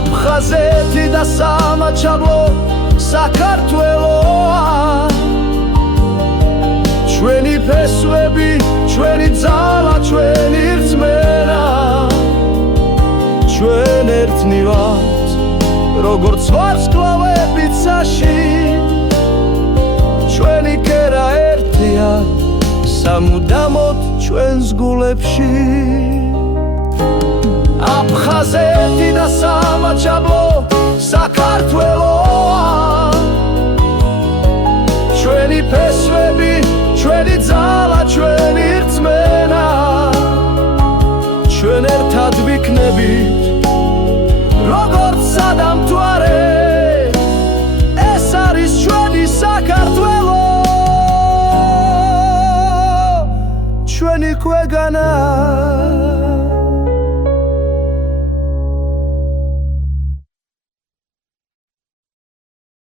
აფხაზეთი და სამაჩაბლო საქართველოა ჩვენი ფესვები, ჩვენი ძალა, ჩვენი რწმენა ჩვენ ერთნი ვართ როგორც ვარსკვლავები ცაში ჩვენი კერა ერთია სამუდამოდ ჩვენს გულებში აფხაზეთი და სამაჩაბლო საქართველოა ჩვენი ფესვები, ჩვენი ძალა, ჩვენი რწმენა ჩვენ ერთად ვიქნებით როგორც სადამთვარე ეს არის ჩვენი საქართველო ჩვენი ქვეყანა